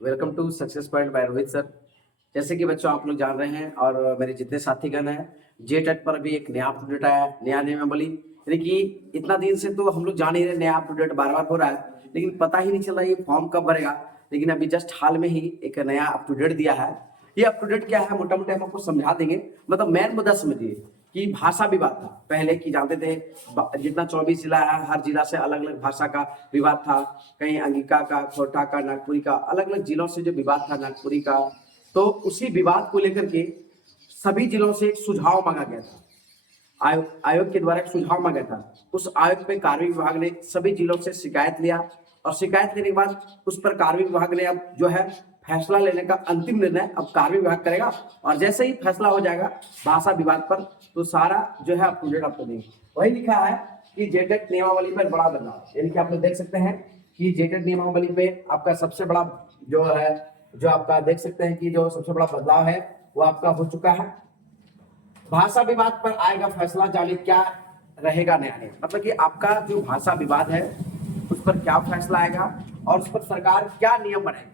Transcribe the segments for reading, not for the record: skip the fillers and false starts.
Welcome to success point by Rohit sir. जैसे कि बच्चों आप लोग जान रहे हैं और मेरे जितने साथीगण हैं, जेटेट पर भी एक नया अपडेट आया है, नया नियमावली। यानी कि इतना दिन से तो हम लोग जान ही रहे, नया अपडेट बार बार हो रहा है, लेकिन पता ही नहीं चल रहा ये फॉर्म कब भरेगा। लेकिन अभी जस्ट हाल में ही एक नया अपडेट दिया है। ये अपडेट क्या है, मोटा मोटा हम आपको समझा देंगे। मतलब मेन मुद्दा समझिए कि भाषा विवाद था पहले की जानते थे। जितना 24 जिला है, हर जिला से अलग अलग भाषा का विवाद था। कहीं अंगिका का, खोरठा का, नागपुरी का, अलग अलग जिलों से जो विवाद था नागपुरी का। तो उसी विवाद को लेकर के सभी जिलों से एक सुझाव मांगा गया था। आयोग के द्वारा एक सुझाव मांगा था। उस आयोग पे कार्मिक विभाग ने सभी जिलों से शिकायत लिया और शिकायत लेने के बाद उस पर कार्मिक विभाग ने अब जो है फैसला लेने का अंतिम निर्णय अब कार्मिक विभाग करेगा। और जैसे ही फैसला हो जाएगा भाषा विवाद पर, तो सारा जो है अपडेट आपको देंगे। वही लिखा है कि जेटेट नियमावली पर बड़ा बदलाव, यानी कि आप लोग देख सकते हैं कि जेटेट नियमावली पे आपका सबसे बड़ा जो है, जो आपका देख सकते हैं कि जो सबसे बड़ा बदलाव है वो आपका हो चुका है। भाषा विवाद पर आएगा फैसला, जाने क्या रहेगा नया नियम। मतलब कि आपका जो भाषा विवाद है उस पर क्या फैसला आएगा और उस पर सरकार क्या नियम बनाएगी।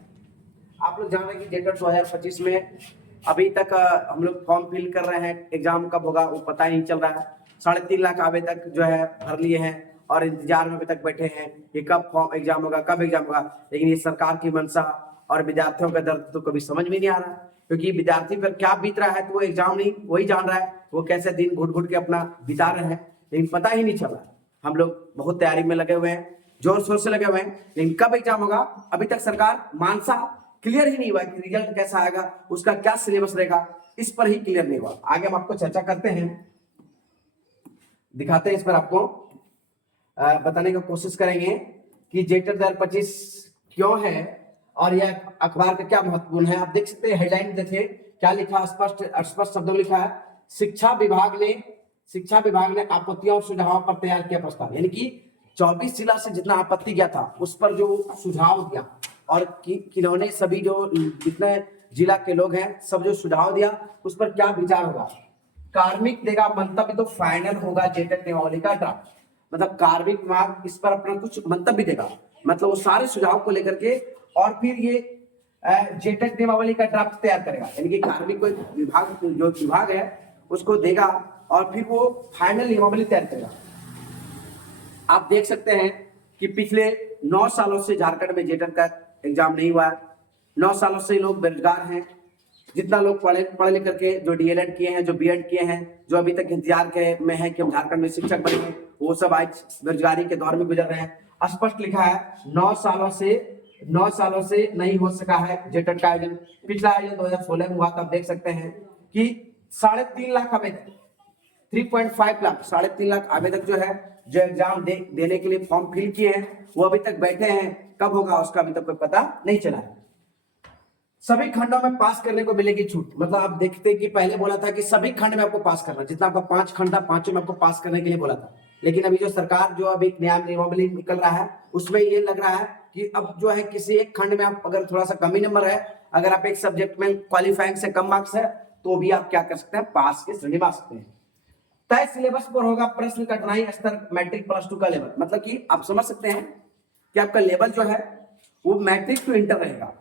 आप लोग जान रहे हैं कि जेटेट 2025 में अभी तक हम लोग फॉर्म फिल कर रहे हैं, एग्जाम कब होगा वो पता ही नहीं चल रहा है। 3.5 लाख आवेदक जो है भर लिए हैं और इंतजार में अभी तक बैठे हैं कि कब फॉर्म एग्जाम होगा, कब एग्जाम होगा। लेकिन ये सरकार की मंशा और विद्यार्थियों का दर्द तो कभी समझ में नहीं आ रहा, क्योंकि विद्यार्थी पर क्या बीत रहा है तो वो एग्जाम नहीं वही जान रहा है, वो कैसे दिन घुट घुट के अपना बिता रहे हैं, लेकिन पता ही नहीं चल रहा। हम लोग बहुत तैयारी में लगे हुए हैं, जोर शोर से लगे हुए हैं, लेकिन कब एग्जाम होगा अभी तक सरकार मानसा क्लियर ही नहीं हुआ कि रिजल्ट कैसा आएगा, उसका क्या सिलेबस रहेगा, इस पर ही क्लियर नहीं हुआ। आगे हम आपको चर्चा करते हैं, दिखाते हैं, इस पर आपको बताने की कोशिश करेंगे कि जेटेट 2025 क्यों है और यह अखबार का क्या महत्वपूर्ण है। आप देख सकते हैं हेडलाइन देखिए क्या लिखा, स्पष्ट स्पष्ट शब्दों लिखा है, शिक्षा विभाग ने आपत्तियों और सुझावों पर तैयार किया प्रस्ताव। यानी कि 24 जिला से जितना आपत्ति गया था उस पर जो सुझाव दिया और किन्होंने सभी जो जितने जिला के लोग हैं सब जो सुझाव दिया उस पर क्या विचार होगा। कार्मिक देगा मंतव्य, तो फाइनल होगा जेटेट नियमावली का ड्राफ्ट। मतलब कार्मिक विभाग इस पर अपना कुछ मंतव्य देगा, मतलब वो सारे सुझाव को लेकर के और फिर ये जेटेट नियमावली का ड्राफ्ट तैयार करेगा। यानी कि कार्मिक को विभाग जो विभाग है उसको देगा और फिर वो फाइनल नियमावली तैयार करेगा। आप देख सकते हैं कि पिछले 9 सालों से झारखंड में जेटेट का एग्जाम नहीं हुआ है। 9 सालों से लोग बेरोजगार हैं। जितना लोग पढ़े लिख करके जो डीएलएड किए हैं, जो बीएड किए हैं, जो अभी तक इंतजार के में है कि हम झारखंड में शिक्षक बनेंगे, वो सब आज बेरोजगारी के दौर में गुजर रहे हैं। स्पष्ट लिखा है 9 सालों से नहीं हो सका है जेटेट का आयोजन। पिछला आयोजन 2016 में हुआ था। आप देख सकते हैं कि 3.5 लाख आवेदक, 3.5 लाख, 3.5 लाख आवेदक जो है जो एग्जाम देने के लिए फॉर्म फिल किए हैं वो अभी तक बैठे हैं। कब होगा उसका अभी तक कोई पता नहीं चला है। सभी खंडों में पास करने को मिलेगी छूट। मतलब आप देखते हैं कि पहले बोला था कि सभी खंड में आपको पास करना, जितना आपका 5 खंड था 5 में आपको पास करने के लिए बोला था। लेकिन अभी जो सरकार जो अभी नया नियमावली निकल रहा है उसमें ये लग रहा है कि अब जो है किसी एक खंड में आप अगर थोड़ा सा कम ही नंबर है, अगर आप एक सब्जेक्ट में क्वालिफाइंग से कम मार्क्स है तो भी आप क्या कर सकते हैं, पास के श्रेणी में आ सकते हैं। तय सिलेबस पर होगा प्रश्न कठिनाई स्तर मैट्रिक +2 का लेवल। मतलब कि आप समझ सकते हैं कि आपका लेवल जो है वो मैट्रिक टू इंटर रहेगा।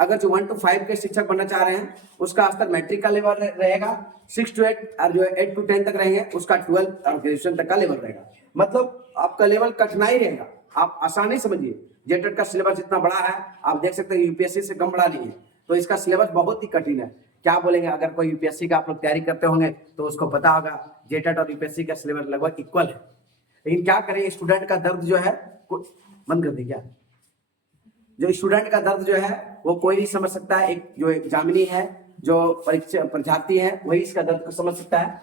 अगर जो 1 to 5 के शिक्षक बनना चाह रहे हैं उसका स्तर मैट्रिक का लेवल रहेगा। 6 to 8 और जो 8 to 10 तक रहेंगे उसका 12 और ग्रेजुएशन तक का लेवल रहेगा। मतलब आपका लेवल कठिनाई रहेगा, आप आसान नहीं समझिए। जेटेट का सिलेबस इतना बड़ा है, आप देख सकते हैं यूपीएससी से कम बड़ा नहीं है, तो इसका सिलेबस बहुत ही कठिन है। क्या बोलेंगे, अगर कोई यूपीएससी का आप लोग तैयारी करते होंगे तो उसको पता होगा जेटेट और यूपीएससी का सिलेबस लगभग इक्वल है। लेकिन क्या करें, स्टूडेंट का दर्द जो है बंद कर दी क्या, जो स्टूडेंट का दर्द जो है वो कोई नहीं समझ सकता है। एक जो एग्जामिनी है, जो परीक्षार्थी है, वही इसका दर्द को समझ सकता है।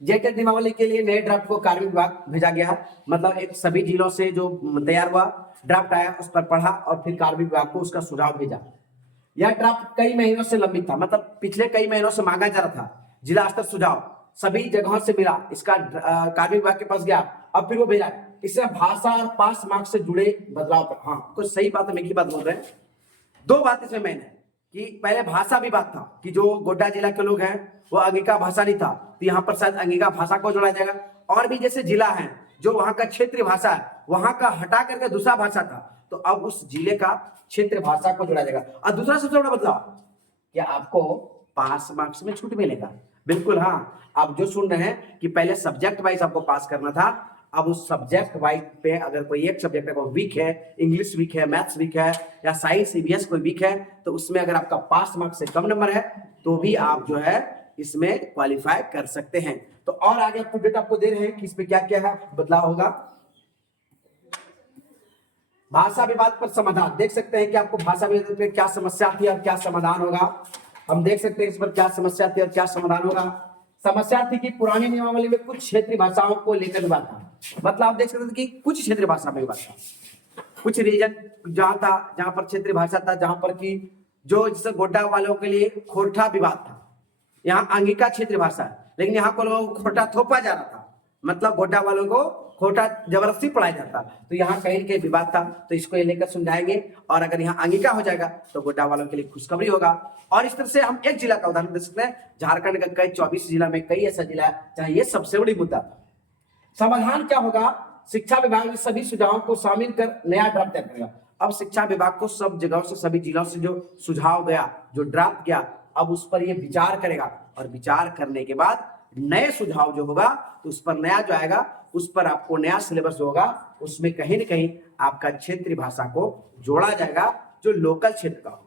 जेटेट नियमावली के लिए नए ड्राफ्ट को कार्मिक विभाग भेजा गया। मतलब एक सभी जिलों से जो तैयार हुआ ड्राफ्ट आया उस पर पढ़ा और फिर कार्मिक विभाग को उसका सुझाव भेजा। यह ड्राफ्ट कई महीनों से लंबित था, मतलब पिछले कई महीनों से मांगा जा रहा था। जिला स्तर सुझाव सभी जगहों से मिला, इसका कार्मिक विभाग के पास गया, अब फिर वो भेजा। इससे भाषा और पास मार्क्स से जुड़े बदलाव पर, हाँ कुछ सही बात है, एक ही बात बोल रहे हैं। 2 बात इसमें मैंने कि पहले भाषा भी बात था कि जो गोड्डा जिला के लोग हैं वो अंगिका भाषा नहीं था, तो यहाँ पर शायद अंगिका भाषा को जोड़ा जाएगा। और भी जैसे जिला है जो वहां का क्षेत्रीय भाषा है वहां का हटा करके दूसरा भाषा था, तो अब उस जिले का क्षेत्रीय भाषा को जोड़ा जाएगा। और दूसरा सबसे बड़ा बदलाव, क्या आपको पास मार्क्स में छूट मिलेगा? बिल्कुल हाँ। आप जो सुन रहे हैं कि पहले सब्जेक्ट वाइज आपको पास करना था, अब उस सब्जेक्ट वाइज पे अगर कोई एक सब्जेक्ट है वीक है, इंग्लिश वीक है, मैथ्स वीक है, या साइंस ईवीएस कोई वीक है, तो उसमें अगर आपका पास मार्क्स से कम नंबर है तो भी आप जो है इसमें क्वालिफाई कर सकते हैं। तो और आगे आपको डेट आपको दे रहे हैं कि इसमें क्या क्या है बदलाव होगा। भाषा विवाद पर समाधान देख सकते हैं कि आपको भाषा विवाद में क्या समस्या थी और क्या समाधान होगा। हम देख सकते हैं इस पर क्या समस्या थी और क्या समाधान होगा। समस्या थी कि पुरानी नियमावली में कुछ क्षेत्रीय भाषाओं को लेकर विवाद था। मतलब आप देख सकते थे कि कुछ क्षेत्रीय भाषा में विवाद था, कुछ रीजन जहां था जहां पर क्षेत्रीय भाषा था, जहां पर कि जो जैसे गोड्डा वालों के लिए खोरठा विवाद था, यहाँ अंगिका क्षेत्रीय भाषा है, लेकिन यहाँ को लोगों को खोटा थोपा जा रहा था, मतलब गोड्डा वालों को खोटा जबरदस्ती पढ़ाया जाता, तो यहाँ कहीं न कहीं विवाद था। तो इसको ये लेकर समझाएंगे, और अगर यहाँ अंगिका हो जाएगा तो गोड्डा वालों के लिए खुशखबरी होगा। और इस तरह से हम एक जिला का उदाहरण दे सकते हैं, झारखंड का कई 24 जिला में कई ऐसा जिला है जहाँ ये सबसे बड़ी मुद्दा था। समाधान क्या होगा? शिक्षा विभाग ने सभी सुझावों को शामिल कर नया ड्राफ्ट तैयार करेगा। अब शिक्षा विभाग को सब जगहों से, सभी जिलों से जो सुझाव गया, जो ड्राफ्ट गया, अब उस पर ये विचार करेगा, और विचार करने के बाद नए सुझाव जो होगा तो उस पर नया जो आएगा, उस पर आपको नया सिलेबस जो होगा उसमें कहीं न कहीं आपका क्षेत्रीय भाषा को जोड़ा जाएगा, जो लोकल क्षेत्र का होगा।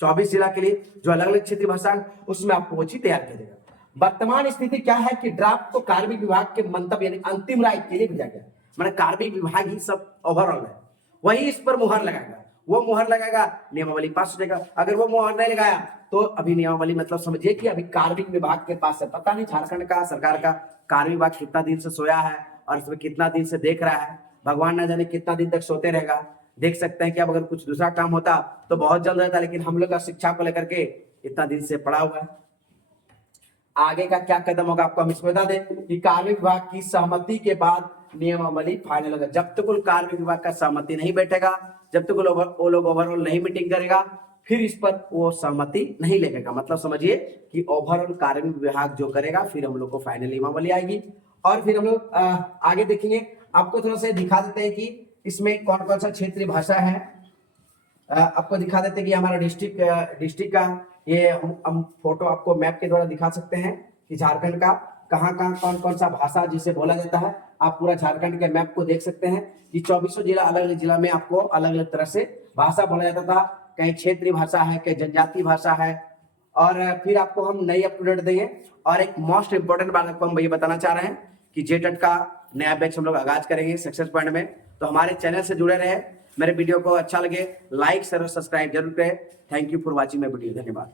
24 जिला के लिए जो अलग अलग क्षेत्रीय भाषा उसमें आपको वो चीज तैयार किया जाएगा। वर्तमान स्थिति क्या है कि ड्राफ्ट को कार्मिक विभाग के मंतव्य यानी अंतिम राय के लिए भेजा गया, मैंने कार्मिक विभाग ही सब ओवरऑल है, वही इस पर मुहर लगाएगा। वो मुहर लगाएगा, नियमावली पास हो जाएगा। अगर वो मुहर नहीं लगाया तो अभी नियमावली, मतलब समझिए कि अभी कार्मिक विभाग के पास है। पता नहीं झारखंड का सरकार का कार्मिक विभाग कितना दिन से सोया है और इसमें कितना दिन से देख रहा है, भगवान न जाने कितना दिन तक सोते रहेगा। देख सकते हैं कि अब अगर कुछ दूसरा काम होता तो बहुत जल्द रहता, लेकिन हम लोग का शिक्षा को लेकर के इतना दिन से पड़ा हुआ है। आगे का क्या कदम होगा आपको हम इसमें बता दें कि कार्मिक विभाग की सहमति के बाद नियमावली फाइनल होगा। जब तक कार्मिक विभाग का सहमति नहीं बैठेगा, जब तक वो लोग ओवरऑल नहीं मीटिंग करेगा, फिर इस पर वो सहमति नहीं लगेगा। मतलब समझिए कि ओवरऑल कार्मिक विभाग जो करेगा, फिर हम लोग को फाइनल नियमावली आएगी। और फिर हम लोग आगे देखेंगे। आपको थोड़ा सा दिखा देते हैं कि इसमें कौन कौन सा क्षेत्रीय भाषा है। आपको दिखा देते हैं कि हमारा डिस्ट्रिक्ट का ये हम फोटो आपको मैप के द्वारा दिखा सकते हैं कि झारखंड का कहाँ कौन कौन सा भाषा जिसे बोला जाता है। आप पूरा झारखंड के मैप को देख सकते हैं कि 24 जिला, अलग अलग जिला में आपको अलग अलग तरह से भाषा बोला जाता था। कहीं क्षेत्रीय भाषा है, कहीं जनजातीय भाषा है। और फिर आपको हम नई अप टू डेट देंगे। और एक मोस्ट इंपोर्टेंट बात आपको हम ये बताना चाह रहे हैं कि जेटेट का नया बैच हम लोग आगाज करेंगे सक्सेस पॉइंट में। तो हमारे चैनल से जुड़े रहे। मेरे वीडियो को अच्छा लगे लाइक शेयर और सब्सक्राइब जरूर करें। Thank you for watching my video. धन्यवाद।